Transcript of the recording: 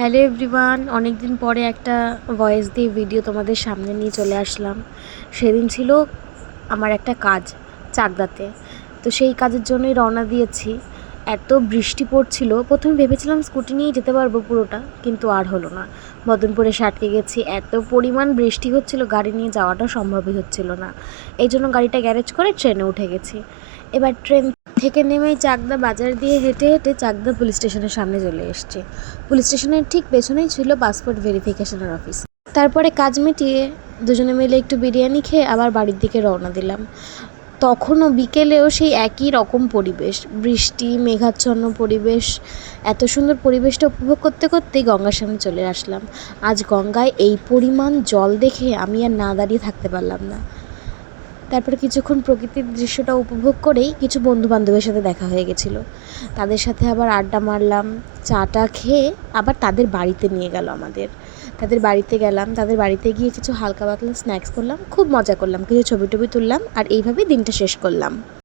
Hello everyone, অনেক দিন পরে একটা ভয়েস দিয়ে ভিডিও তোমাদের সামনে নিয়ে চলে আসলাম। সেদিন ছিল আমার একটা কাজ চাকদাতে, তো সেই কাজের জন্যই রওনা দিয়েছি। এত বৃষ্টি পড়ছিল, প্রথমে ভেবেছিলাম স্কুটি নিয়েই যেতে পারবো পুরোটা, কিন্তু আর হলো না। মদনপুরে আটকে গেছি, এত পরিমাণ বৃষ্টি হচ্ছিল গাড়ি নিয়ে যাওয়াটা সম্ভবই হচ্ছিল না। এই জন্য গাড়িটা গ্যারেজ করে ট্রেনে উঠে গেছি। এবার ট্রেন থেকে নেমেই চাকদা বাজার দিয়ে হেঁটে হেঁটে চাকদা পুলিশ স্টেশনের সামনে চলে এসেছি। পুলিশ স্টেশনের ঠিক পেছনেই ছিল পাসপোর্ট ভেরিফিকেশনের অফিস। তারপরে কাজ মিটিয়ে দুজনে মিলে একটু বিরিয়ানি খেয়ে আবার বাড়ির দিকে রওনা দিলাম। তখনও বিকেলেও সেই একই রকম পরিবেশ, বৃষ্টি, মেঘাচ্ছন্ন পরিবেশ। এত সুন্দর পরিবেশটা উপভোগ করতে করতেই গঙ্গার সামনে চলে আসলাম। আজ গঙ্গায় এই পরিমাণ জল দেখে আমি আর না দাঁড়িয়ে থাকতে পারলাম না। তারপরে কিছুক্ষণ প্রকৃতির দৃশ্যটা উপভোগ করেই কিছু বন্ধুবান্ধবের সাথে দেখা হয়ে গেছিলো। তাদের সাথে আবার আড্ডা মারলাম, চাটা খেয়ে আবার তাদের বাড়িতে নিয়ে গেল আমাদের। তাদের বাড়িতে গেলাম, তাদের বাড়িতে গিয়ে কিছু হালকা পাতলা স্ন্যাক্স করলাম, খুব মজা করলাম, কিছু ছবি টবি তুললাম, আর এইভাবেই দিনটা শেষ করলাম।